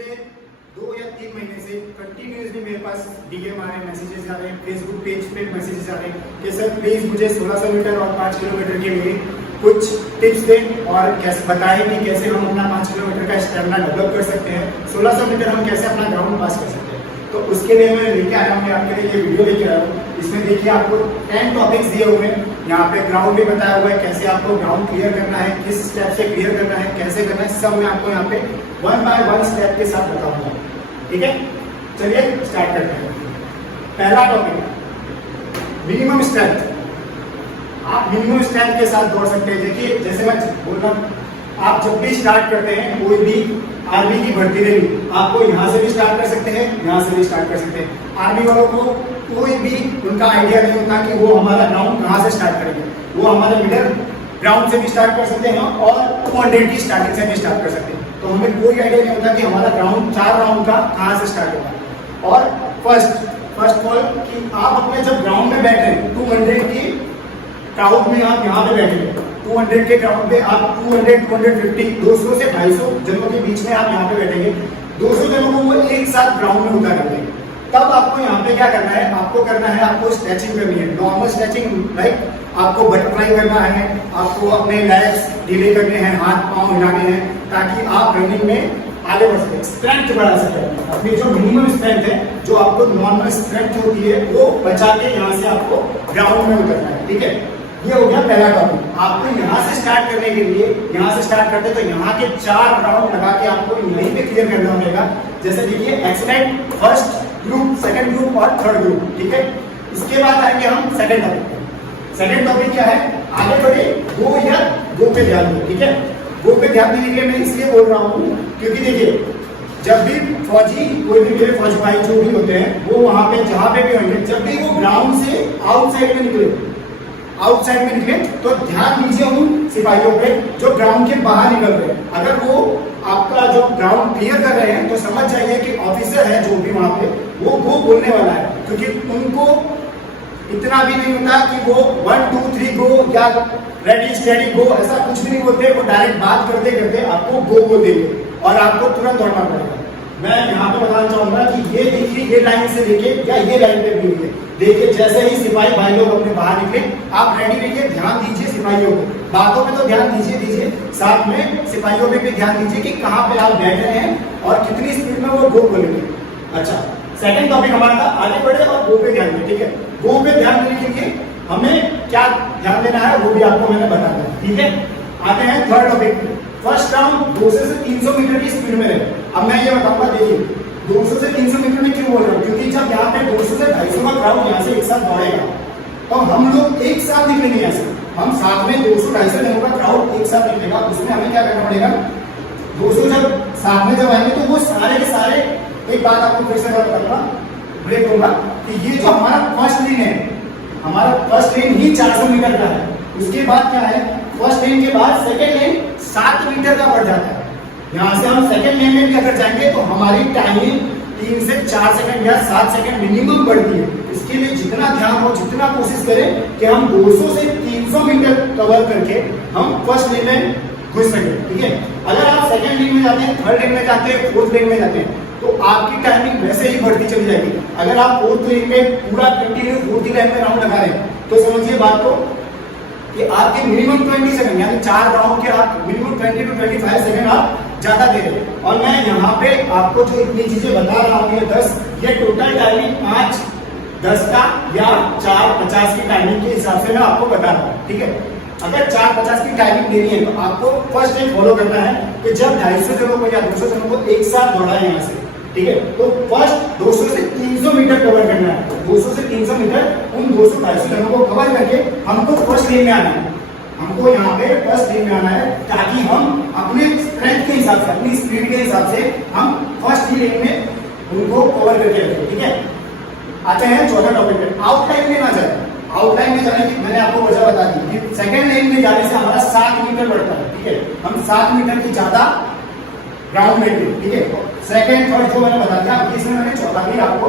पिछले 2 या 3 महीने से कंटिन्यूसली मेरे पास डीएम आ रहे हैं, मैसेजेस आ रहे हैं, फेसबुक पेज पे मैसेजेस आ रहे हैं कि सर प्लीज मुझे 1600 मीटर और 5 किलोमीटर के लिए कुछ टिप्स दें और कैसे बताएं कि कैसे हम अपना 5 किलोमीटर का स्टेमिना डेवलप कर सकते हैं, 1600 मीटर हम कैसे अपना ग्राउंड पास कर सकते हैं। तो उसके लिए मैं लेके आया हूँ, मैं आपके लिए ये वीडियो लेके आया हूँ। इसमें देखिए आपको 10 टॉपिक्स दिए हुए हैं, यहाँ पे ग्राउंड भी बताया हुआ है, कैसे आपको ग्राउंड क्लियर करना है, किस स्टेप से क्लियर करना है, कैसे करना है, सब मैं आपको यहाँ पे 1 बाय 1 स्टेप के साथ बताऊंगा। ठीक है, चलिए स्टार्ट करते हैं। पहला टॉपिक मिनिमम स्ट्रेंथ। आप मिनिमम स्ट्रेंथ के साथ दौड़ सकते हैं। देखिए जैसे मैं बोल रहा हूँ, आप जब भी स्टार्ट करते हैं कोई भी आर्मी की भर्ती रही, आपको यहाँ से भी स्टार्ट कर सकते हैं, यहाँ से भी स्टार्ट कर सकते हैं। आर्मी वालों को कोई भी उनका आइडिया नहीं होता कि वो हमारा ग्राउंड कहाँ से स्टार्ट करेंगे। वो हमारे मिडल ग्राउंड से भी स्टार्ट कर सकते हैं और 200 की स्टार्टिंग से भी स्टार्ट कर सकते हैं। तो हमें कोई आइडिया नहीं होता कि हमारा ग्राउंड 4 राउंड का कहाँ से स्टार्ट होगा। और फर्स्ट ऑल कि आप अपने जब ग्राउंड में बैठे 200 की क्राउड में, आप यहाँ पे बैठेंगे 200 के ग्राउंड पे आप 200, 250, 200 से 250 जनों के बीच में आप यहाँ पे बैठेंगे। 200 जनों को वो एक साथ ग्राउंड में उतार देंगे। तब आपको यहाँ पे क्या करना है, आपको स्ट्रेचिंग करनी है, नॉर्मल स्ट्रेचिंग। लाइक आपको बटरफ्लाई करना है, आपको अपने लेग्स ढीले करने हैं, हाथ पांव हिलाने हैं, ताकि आप रनिंग में आगे बढ़ सके, स्ट्रेंथ बढ़ा सके। अपनी जो मिनिमम स्ट्रेंथ है, जो आपको नॉर्मल स्ट्रेंथ होती है, वो बचा के यहाँ से आपको ग्राउंड में उतरना है। ठीक है, ये हो गया पहला टॉपिक। आपको यहाँ से स्टार्ट करने के लिए, यहाँ से स्टार्ट करते तो यहाँ के 4 राउंड लगा के आपको यहीं पे क्लियर करना होगा। जैसे देखिए extend, first group, second group और थर्ड ग्रुप। ठीक है, इसके बाद आएंगे हम सेकंड टॉपिक। सेकंड टॉपिक क्या है, आगे बढ़े गो पे ध्यान दो। ठीक है, गो पे ध्यान देने के लिए मैं इसलिए बोल रहा हूँ क्योंकि देखिए जब भी फौजी, कोई भी मेरे फौजी भाई जो भी होते हैं, वो वहां पे जहां पे भी होंगे, जब भी वो ग्राउंड से आउटसाइड में निकले तो ध्यान दीजिए उन सिपाहियों पे जो ग्राउंड के बाहर निकल रहे हैं। अगर वो आपका जो ग्राउंड क्लियर कर रहे हैं तो समझ जाइए कि ऑफिसर है जो भी वहां पे, वो गो बोलने वाला है। क्योंकि उनको इतना भी नहीं होता कि वो 1 2 3 गो या रेडी स्टेडी गो, ऐसा कुछ भी नहीं बोलते। वो डायरेक्ट बात करते करते आपको गो बोल देंगे और आपको तुरंत दौड़ना पड़ेगा। मैं यहाँ पे बताना चाहूंगा कि ये देखिए, ये लाइन से लेके या ये लाइन पे भी देखिए, जैसे ही सिपाही भाई लोग अपने बाहर निकले, आप रेडी रहिए, ध्यान दीजिए सिपाहियों को। बातों में तो ध्यान दीजिए, साथ में सिपाहियों पे भी ध्यान दीजिए कि कहाँ पे आप बैठ रहे हैं और कितनी स्पीड में वो गो बोलेंगे। अच्छा, सेकंड टॉपिक हमारा था आगे बढ़े और गो पे ध्यान दें। ठीक है, गो पे ध्यान देने के लिए हमें क्या ध्यान देना है वो भी आपको मैंने बता दिया। ठीक है, आते हैं थर्ड टॉपिक पे। फर्स्ट राउंड 200 से 300 मीटर की स्पीड में रहे। अब मैं ये बताऊंगा, देखिए 200 से 300 मीटर में क्यों बोल रहा हूँ, क्योंकि जब यहाँ पे 200 से 250 का क्राउड यहाँ से एक साथ दौड़ेगा तो हम लोग एक साथ निकलेंगे। ऐसे हम साथ में 200-250 जनों का क्राउड एक साथ निकलेगा। उसमें हमें क्या करना पड़ेगा, 200 जब साथ में जब आएंगे तो वो सारे के सारे, एक बात आपको फिर से करना ब्रेक होगा कि ये जो हमारा फर्स्ट लेन है, हमारा फर्स्ट लेन ही 400 मीटर का है। उसके बाद क्या है, फर्स्ट लेन के बाद सेकेंड लेन 7 मीटर का बढ़ जाता है। यहाँ से हम सेकंड लेन में भी अगर जाएंगे तो हमारी टाइमिंग 3 से 4 सेकंड या 7 सेकंड मिनिमम बढ़ती है। इसके लिए जितना ध्यान हो, जितना कोशिश करें कि हम 200 से 300 मीटर कवर करके हम फर्स्ट लेन में घुस सके। ठीक है, अगर आप सेकंड लेन में जाते हैं, थर्ड लेन में जाते हैं, फोर्थ लेन में जाते हैं तो आपकी टाइमिंग वैसे ही बढ़ती चली जाएगी। अगर आप फोर्थ लेन में पूरा कंटिन्यू फोर्थ लेन में राउंड लगा रहे हैं तो समझिए बात को कि आपके मिनिमम 20 सेकंड, यानी 4 राउंड के आप मिनिमम 20 to 25 सेकंड आप ज्यादा दे रहे हैं। और मैं यहाँ पे आपको जो इतनी चीजें बता रहा हूँ, ये 10, ये टोटल टाइमिंग 5-10 का या 4:50 की टाइमिंग के हिसाब से मैं आपको बता रहा हूँ। ठीक है, अगर 4:50 की टाइमिंग देनी है तो आपको फर्स्ट डे फॉलो करना है कि जब 250 जनों को या 200 जनों को एक साथ दौड़ा है यहाँ से। ठीक है, तो फर्स्ट 200 से 300 मीटर कवर करना है। 200 से 300 मीटर उन 200-250 जनों को कवर करके हमको फर्स्ट लेन में आना है। हमको यहाँ पे फर्स्ट लेन में आना है ताकि हम अपने स्ट्रेंथ के हिसाब से, अपनी स्पीड के हिसाब से हम फर्स्ट ही लेन में उनको कवर करके रखें। ठीक है, आते हैं चौथा टॉपिक पे। आउटलाइन में ना जाए, आउटलाइन में जाने की मैंने आपको वजह बता दी कि सेकंड लेन में जाने से हमारा 7 मीटर बढ़ता है। ठीक है, हम 7 मीटर की ज्यादा ग्राउंड में। ठीक है, सेकंड थर्ड जो मैंने बता दिया, इसमें मैंने चौथा भी आपको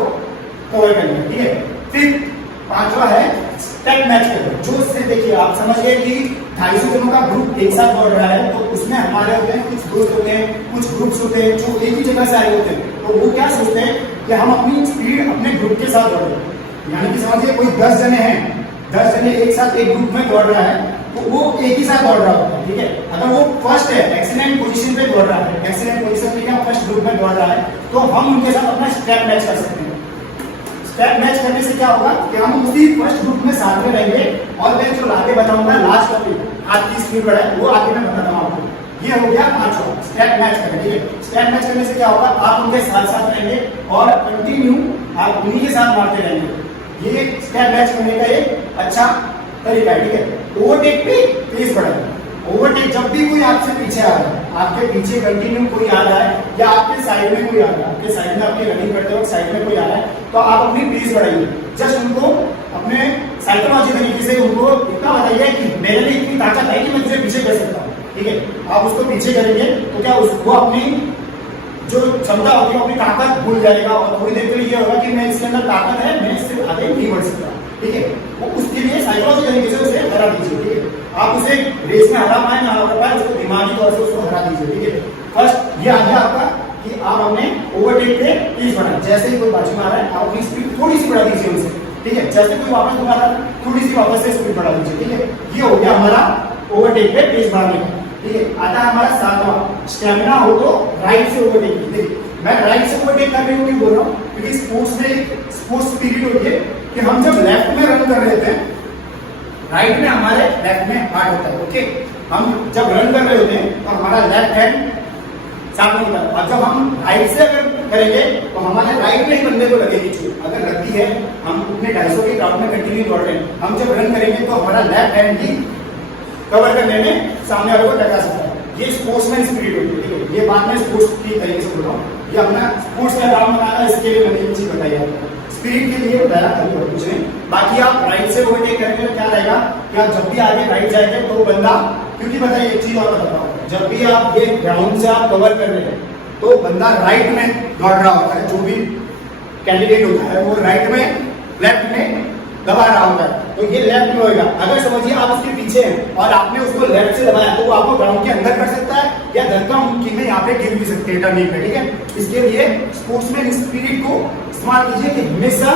कवर करना है। ठीक है, फिफ्थ पांचवा है स्टेप मैच करो। जो से देखिए आप समझ गए कि 250 जनों का ग्रुप एक साथ दौड़ रहा है, तो उसमें हमारे होते हैं कुछ दोस्त होते हैं, कुछ ग्रुप्स होते हैं जो एक ही जगह से आए होते हैं। तो वो क्या सोचते हैं कि हम अपनी स्पीड अपने ग्रुप के साथ दौड़े, यानी कि समझिए कोई 10 जने हैं, 10 जने एक साथ एक ग्रुप में दौड़ रहा है, तो वो एक ही साथ दौड़ रहा होता है, ठीक है। अगर वो फर्स्ट है, एक्सीलेंट पोजीशन पे दौड़ रहा है, एक्सीलेंट पोजीशन में क्या फर्स्ट ग्रुप में दौड़ रहा है, तो हम उनके साथ अपना स्टेप मैच कर सकते हैं। स्टेप मैच करने से क्या होगा कि हम उसी फर्स्ट ग्रुप में साथ में रहेंगे, और मैं जो आगे बताऊंगा लास्ट टॉपिक हाथ की स्पीड बढ़ा है वो आगे मैं बताता हूँ आपको। ये हो गया पांचवा स्टेप मैच करने, ठीक है। स्टेप मैच करने से क्या होगा, आप उनके साथ साथ रहेंगे और कंटिन्यू आप उन्हीं के साथ मारते रहेंगे। ये स्टेप मैच करने का एक अच्छा तरीका है, ठीक है। ओवरटेक पे पेस बढ़ाए। ओवरटेक जब भी कोई आपसे पीछे आ रहा है, आपके पीछे कंटिन्यू कोई आ रहा है, या आपके साइड में कोई आ रहा है, आपके साइड में आपकी रनिंग करते वक्त साइड में कोई आ रहा है, तो आप अपनी पेस बढ़ाइए। जस्ट उनको अपने साइकोलॉजी तरीके से उनको इतना बताइए कि मेरे लिए इतनी ताकत है कि मैं तुझे पीछे कर सकता हूँ, ठीक है। आप उसको पीछे करेंगे तो क्या वो अपनी जो क्षमता होगी अपनी ताकत भूल जाएगा, और थोड़ी देर के लिए ये होगा कि मैं इसके अंदर ताकत है, मैं इससे आगे नहीं बढ़ सकता, ठीक है। वो उसके लिए साइकोलॉजी तरीके से उसे हरा दीजिए, ठीक है। आप उसे रेस में हरा पाए ना हरा पाए, उसको दिमागी तौर से उसको हरा दीजिए, ठीक है। फर्स्ट ये आ गया आपका कि आप अपने ओवरटेक पे तेज बढ़ाएं। जैसे ही कोई बाजू में आ रहा है, आप अपनी स्पीड थोड़ी सी बढ़ा दीजिए उनसे, ठीक है। जैसे कोई वापस आ रहा है, थोड़ी सी वापस से स्पीड बढ़ा दीजिए, ठीक है। ये हो गया हमारा ओवरटेक पे तेज बढ़ाने का, ठीक है। आता है हमारा सातवां, स्टेमिना हो तो राइट से ओवरटेक। देखिए मैं राइट से ओवरटेक कर रही हूँ, क्यों बोल रहा हूँ, क्योंकि स्पोर्ट्स में एक स्पोर्ट्स स्पिरिट होती है कि हम जब लेफ्ट में रन कर रहे थे, राइट में हमारे लेफ्ट में हार्ट होता है, ओके। हम जब रन कर रहे होते हैं तो हमारा लेफ्ट हैंड सामने होता है, और जब हम राइट से अगर करेंगे तो हमारे राइट में ही बंदे को लगेगी चोट। अगर लगती है, हम अपने 250 की क्राउड में कंटिन्यू दौड़ रहे हैं, हम जब रन करेंगे तो हमारा लेफ्ट हैंड ही कवर करने में सामने वाले को लगा सकता है। ये स्पोर्ट्समैन स्पिरिट होती है, ठीक है। ये बात मैं स्पोर्ट्स की तरीके से बोल रहा हूँ, ये अपना स्पोर्ट्स का काम बनाना, इसके लिए मैंने ये चीज बताई आपको, स्पिरिट के लिए बताया, अभी और कुछ नहीं। बाकी आप राइट से ओवरटेक करेंगे तो क्या रहेगा कि आप जब भी आगे राइट जाएंगे तो बंदा, क्योंकि बताइए एक चीज और बताता हूँ, जब भी आप ये ग्राउंड से आप कवर कर रहे हैं तो बंदा राइट में दौड़ रहा होता है, जो भी कैंडिडेट होता है वो राइट में लेफ्ट में दबा रहा होता है, तो ये लेफ्ट में होगा। अगर समझिए आप उसके पीछे हैं और आपने उसको लेफ्ट से दबाया तो वो आपको ग्राउंड के अंदर कर सकता है, या धक्का मुक्की में यहाँ पे गिर भी सकते हैं टर्निंग पे, ठीक है। इसके लिए स्पोर्ट्समैन स्पिरिट को इस्तेमाल कीजिए कि हमेशा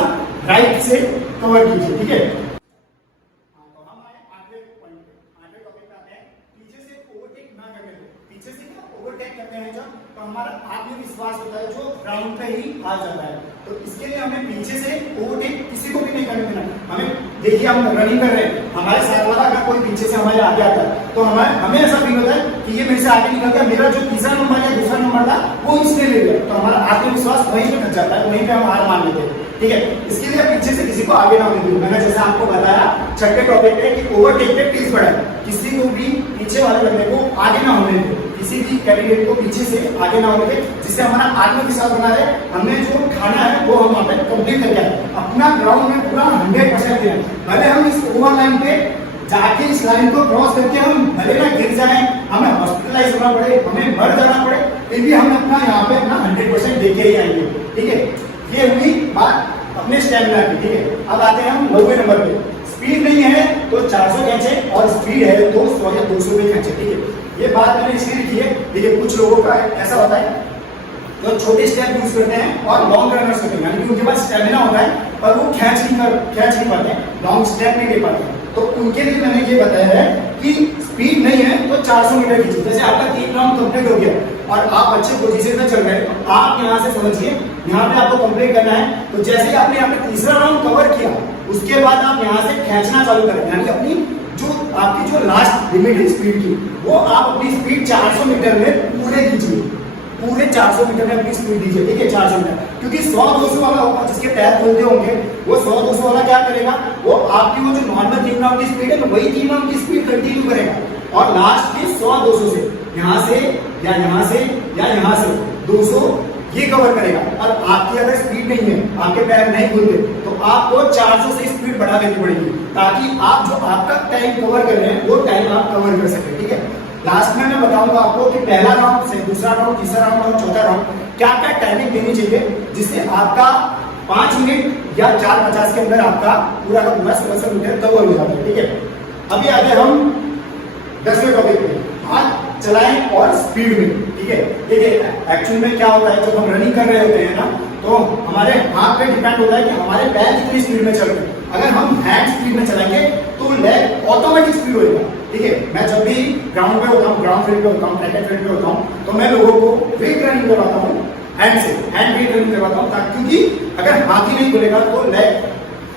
राइट से कवर कीजिए, ठीक है। तो हम आए आठवें पॉइंट पे, आठवें टॉपिक पे आते हैं, पीछे से ओवरटेक ना करने दो। पीछे से क्या ओवरटेक करते हैं जब, तो हमारा आत्मविश्वास होता है जो ग्राउंड पे ही आ जाता है। तो इसके लिए हमें पीछे से ओवरटेक किसी को भी नहीं करने देना। हमें देखिए हम रनिंग कर रहे हैं, हमारे साथ वाला अगर कोई पीछे से हमारे आगे आता है तो हमें ऐसा फील होता है कि ये मेरे से आगे निकल गया, मेरा जो तीसरा नंबर या दूसरा नंबर था वो इसने ले लिया, तो हमारा आत्मविश्वास वहीं पे खच जाता है, वहीं पे हम हार मान लेते हैं, ठीक है। इसके लिए पीछे से किसी को आगे ना होने दो। मैंने जैसे आपको बताया छठे टॉपिक पे कि ओवरटेक पे पेस बढ़ाए, किसी को भी पीछे वाले बंदे को आगे ना होने दो, किसी भी कैंडिडेट को पीछे से आगे ना होने दे, जिससे हमारा आत्मविश्वास बना रहे। हमने जो खाना है वो हम वहां पे कंप्लीट करके आए, अपना ग्राउंड में पूरा 100% दें। भले हम इस ओवर लाइन पे जाके इस लाइन को क्रॉस करके हम भले ना गिर जाए, हमें हॉस्पिटलाइज होना पड़े, हमें मर जाना पड़े, फिर भी हम अपना यहाँ पे अपना 100% देके ही आएंगे, ठीक है। ये हुई बात अपने स्टैमिना की, ठीक है। अब आते हैं हम 90वें नंबर पे। स्पीड नहीं है तो 400 खींचे, और स्पीड है तो 100 या 200 भी खींचे, ठीक है। ये बात मैंने इसलिए की है, देखिए कुछ लोगों का ऐसा होता है जो छोटे स्टेप यूज करते हैं और लॉन्ग रनर्स होते हैं, यानी कि उनके पास स्टेमिना होता है पर वो खींच नहीं पाते हैं, लॉन्ग स्टेप नहीं ले पाते हैं। तो उनके लिए मैंने ये बताया है कि स्पीड नहीं है तो 400 मीटर खींचिए। जैसे आपका 3 राउंड कंप्लीट हो गया और आप अच्छे पोजीशन में चल रहे हैं, तो आप यहाँ से समझिए यहाँ पे आपको कंप्लीट करना है। तो जैसे ही आपने यहाँ पे तीसरा राउंड कवर किया, उसके बाद आप यहाँ से खींचना चालू करें, यानी अपनी जो आपकी जो लास्ट लिमिट है स्पीड की, वो आप अपनी स्पीड 400 मीटर में पूरे कीजिए, पूरे 400 मीटर में अपनी स्पीड दीजिए, ठीक है। 400 मीटर, क्योंकि 100-200 वाला होगा जिसके पैर खुलते होंगे, वो 100-200 वाला क्या करेगा, वो आपकी वो जो नॉर्मल 3 राउंड की स्पीड है ना, वही 3 राउंड की स्पीड कंटिन्यू करेगा, और लास्ट के 100-200 से यहाँ से या यहाँ से या यहाँ से 200 ये कवर करेगा। और आपकी अगर स्पीड नहीं है, आपके पैर नहीं खुलते, तो आपको 400 से स्पीड बढ़ा देनी पड़ेगी, ताकि आप जो आपका टाइम कवर कर रहे हैं वो टाइम आप कवर कर सके, ठीक है। लास्ट में मैं बताऊंगा आपको कि पहला राउंड से दूसरा राउंड, तीसरा राउंड और चौथा राउंड क्या क्या टाइमिंग देनी चाहिए, जिससे आपका 5 मिनट या 4:50 के अंदर आपका पूरा का पूरा 1600 मीटर कवर हो जाता है। ठीक है, अभी आते हम 10वें टॉपिक पे, हाथ चलाएं और स्पीड में। ठीक है, देखिए एक्चुअल में क्या होता है, जब हम रनिंग कर रहे होते हैं ना, तो हमारे हाथ पे डिपेंड होता है कि हमारे पैर कितनी स्पीड में चल रहे हैं। अगर हम हैंड स्पीड में चलाएंगे तो लेग ऑटोमेटिक स्पीड होगा। ठीक है, मैं जब भी ग्राउंड पे होता हूँ, ग्राउंड फील्ड पे होता हूँ, ट्रैक फील्ड पे होता हूँ, तो मैं लोगों को वेट ट्रेनिंग करवाता हूँ, हैंड से हैंड वेट ट्रेनिंग करवाता हूँ, क्योंकि अगर हाथ ही नहीं खुलेगा तो लेग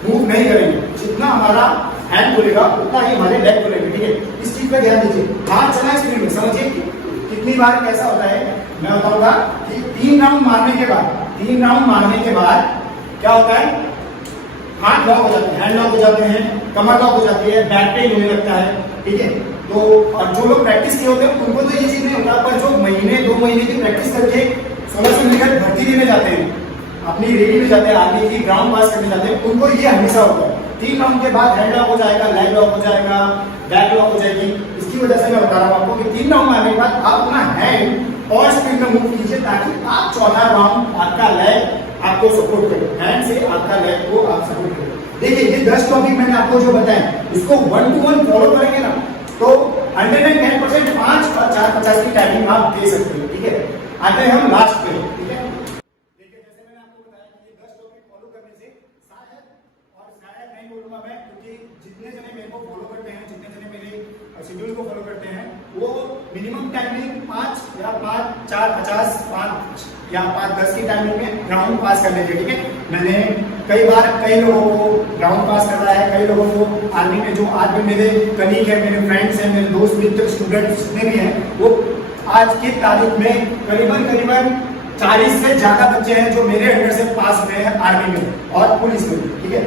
मूव नहीं करेंगे। जितना हमारा हैंड खुलेगा उतना ही हमारे लेग खुलेंगे। ठीक है, इस चीज पे ध्यान दीजिए। हाथ चलाएं स्पीड में, समझिए कितनी बार कैसा होता है मैं बताऊंगा कि 3 राउंड मारने के बाद क्या होता है, हाथ लॉक हो जाते हैं, हैंड लॉक हो जाते हैं, कमर लॉक हो जाती है, बैक पेन होने लगता है। ठीक है, तो और जो लोग प्रैक्टिस किए होते हैं उनको तो ये चीज नहीं होता, पर जो महीने 2 महीने की प्रैक्टिस करके 1600 मीटर भर्ती देने जाते हैं, अपनी रेडी में जाते हैं, आर्मी की ग्राउंड पास करने जाते हैं, उनको ये हमेशा होता है। 3 राउंड के बाद हैंड लॉक हो जाएगा, लेग लॉक हो जाएगा, बैक लॉक हो जाएगी। इसकी वजह से मैं बता रहा हूँ आपको कि 3 राउंड मारने के बाद आप अपना हैंड और स्पीड में मूव कीजिए, ताकि आप 4था राउंड आपका लेग आपको सपोर्ट करे, हैंड से आपका लेग को आप सपोर्ट करें। देखिए ये 10 टॉपिक मैंने आपको जो बताया, इसको 1 to 1 फॉलो करेंगे ना, तो 110% 5 और 4:50 की टाइमिंग आप दे सकते हैं। ठीक है, आते हैं हम लास्ट पे। ठीक है, देखिए जैसे मैंने आपको बताया कि ये 10 टॉपिक फॉलो करने से शायद नहीं बोलूंगा मैं, क्योंकि जितने जने मेरे को फॉलो करते हैं, जितने जने मेरे शेड्यूल को फॉलो करते हैं, वो मिनिमम टाइमिंग 5 या 5 4:50 5 या 5:10 की टाइमिंग में राउंड पास कर लेंगे। ठीक है, मैंने कई बार कई लोगों को राउंड पास करवाया है, कई लोगों को आर्मी में जो आज भी मेरे कलीग है, मेरे फ्रेंड्स हैं, मेरे दोस्त मित्र स्टूडेंट्स जितने भी हैं, वो आज की तारीख में करीबन 40 से ज्यादा बच्चे हैं जो मेरे अंडर से पास हुए हैं आर्मी में और पुलिस में। ठीक है,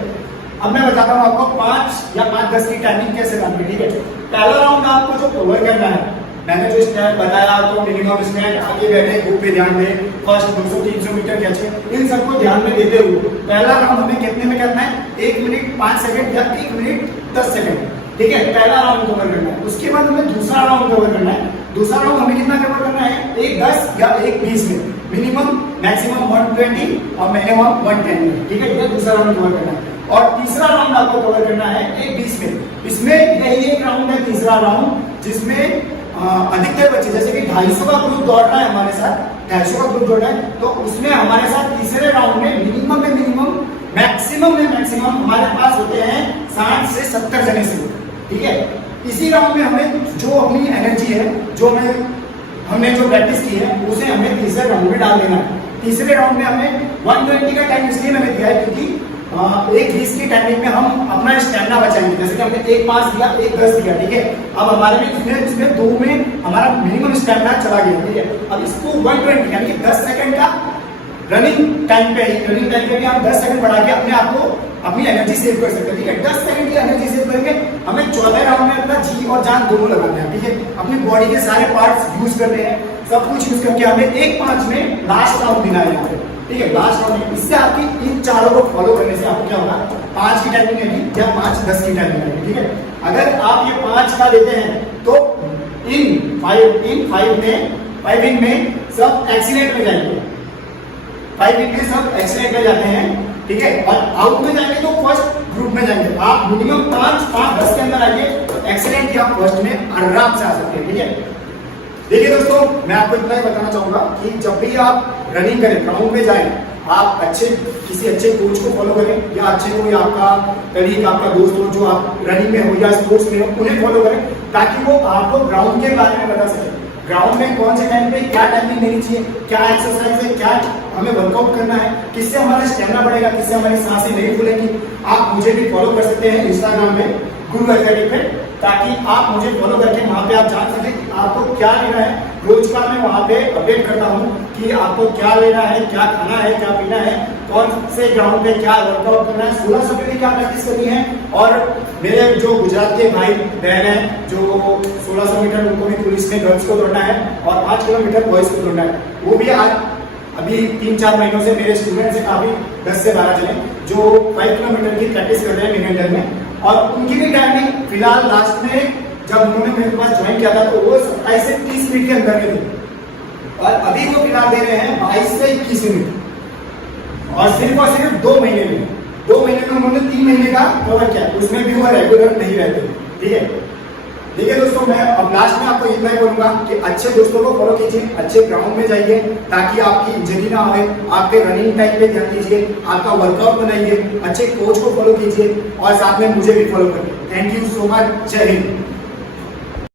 अब मैं बताता हूँ आपको 5 या 5:10 की टाइमिंग कैसे करनी है। ठीक है, पहला राउंड आपको जो कवर करना है, मैंने जो स्टैंड बताया आपको, मिनिमम स्टैंड, आगे बैठे ग्रुप पे ध्यान दें, फर्स्ट 200-300 मीटर कैचे, इन सबको ध्यान में देते हुए पहला राउंड हमें कितने में करना है, 1 मिनट 5 सेकंड या 1 मिनट 10 सेकंड। ठीक है, पहला राउंड कवर करना है। उसके बाद हमें दूसरा राउंड कवर करना है। दूसरा राउंड हमें कितना कवर करना है, 1:10 या 1:20 में, मिनिमम मैक्सिमम 120 और मिनिमम 110 में। ठीक है, ये दूसरा राउंड कवर करना है। और तीसरा राउंड आपको कवर करना है 1:20 में। इसमें यही एक राउंड है, तीसरा राउंड, जिसमें अधिकतर बच्चे, जैसे कि 250 का ग्रुप दौड़ रहा है हमारे साथ, 250 का ग्रुप दौड़ रहा है, तो उसमें हमारे साथ तीसरे राउंड में मिनिमम मैक्सिमम हमारे पास होते हैं 60 से 70 जने से। ठीक है, इसी राउंड में हमें जो अपनी एनर्जी है, जो हमने जो प्रैक्टिस की है, उसे हमें तीसरे राउंड में डाल देना है। तीसरे राउंड में हमें 120 का टाइम इसलिए मैंने दिया है क्योंकि 1:20 की टाइमिंग में हम अपना स्टैमिना बचाएंगे। जैसे कि हमने 1:05 दिया, 1:10 दिया। ठीक है, अब हमारे में इसमें 2 में हमारा मिनिमम स्टैमिना चला गया। ठीक है, अब इसको 120 यानी कि 10 सेकंड का रनिंग टाइम पे भी हम 10 सेकंड बढ़ा के अपने आप को अपनी एनर्जी सेव कर सकते हैं। ठीक है, 10 सेकंड की एनर्जी सेव करेंगे। हमें 14 राउंड में अपना जी और जान दोनों लगाना है। ठीक है, अपनी बॉडी के सारे पार्ट्स यूज करने हैं, सब कुछ यूज करके हमें 1:05 में लास्ट राउंड देना है यहाँ पे। ठीक है, लास्ट राउंड। इससे आपकी इन चारों को फॉलो करने से आपको क्या होगा, 5 की टाइमिंग आएगी या 5:10 की टाइमिंग आएगी। ठीक है, अगर आप ये 5 का लेते हैं तो इन 5 में सब एक्सीलेंट में जाएंगे, 5 में सब एक्सीलेंट में जाते हैं। ठीक है, और आउट में जाएंगे तो फर्स्ट ग्रुप में जाएंगे। आप मिनिमम 5-10 के अंदर आइए, एक्सीलेंट या फर्स्ट में आराम से आ सकते हैं। ठीक है, देखिए दोस्तों, मैं आपको इतना ही बताना चाहूंगा कि जब भी आप रनिंग करें, ग्राउंड में जाएं, आप किसी अच्छे कोच को फॉलो करें, या अच्छे कोई आपका कलीग, आपका दोस्त हो जो आप रनिंग में हो या स्पोर्ट्स में हो, उन्हें फॉलो करें, ताकि वो आपको ग्राउंड के बारे में बता सके। ग्राउंड में कौन से टाइम पे क्या टाइमिंग देनी चाहिए, क्या एक्सरसाइज है, क्या हमें वर्कआउट करना है, किससे हमारा स्टेमिना बढ़ेगा, किससे हमारी सांसें नहीं फूलेंगी। आप मुझे भी फॉलो कर सकते हैं इंस्टाग्राम पे, गुरु एकेडमी पे, ताकि आप मुझे फॉलो करके वहां पे आप जान सकें कि आपको क्या लेना है। रोज का मैं वहां पे अपडेट करता हूँ कि आपको क्या लेना है, क्या खाना है, क्या पीना है, कौन से ग्राउंड पे क्या वर्कआउट करना है, 1600 पे भी क्या प्रैक्टिस करनी है। और मेरे जो गुजरात के भाई बहन है जो 1600 मीटर उनको भी पुलिस में गर्ल्स को दौड़ना है और 5 किलोमीटर बॉयज को दौड़ना है, वो भी आज अभी 3-4 महीनों से मेरे स्टूडेंट्स हैं, काफी 10 से 12 जने जो 5 किलोमीटर की प्रैक्टिस कर रहे हैं मेरे अंडर में। और उनकी भी टाइमिंग फिलहाल लास्ट में जब उन्होंने मेरे पास ज्वाइन किया था तो वो 27 से 30 मिनट के अंदर में थे, और अभी वो फिलहाल दे रहे हैं 22 से 21 मिनट। और सिर्फ 2 महीने में उन्होंने 3 महीने का कवर किया, उसमें भी वो रेगुलर नहीं रहते। ठीक है, देखिए दोस्तों, मैं अब लास्ट में आपको इतना ही बोलूंगा कि अच्छे दोस्तों को फॉलो कीजिए, अच्छे ग्राउंड में जाइए ताकि आपकी इंजरी ना आए, आपके रनिंग टाइम पे ध्यान दीजिए, आपका वर्कआउट बनाइए, अच्छे कोच को फॉलो कीजिए और साथ में मुझे भी फॉलो करिए। थैंक यू सो मच, जय हिंद।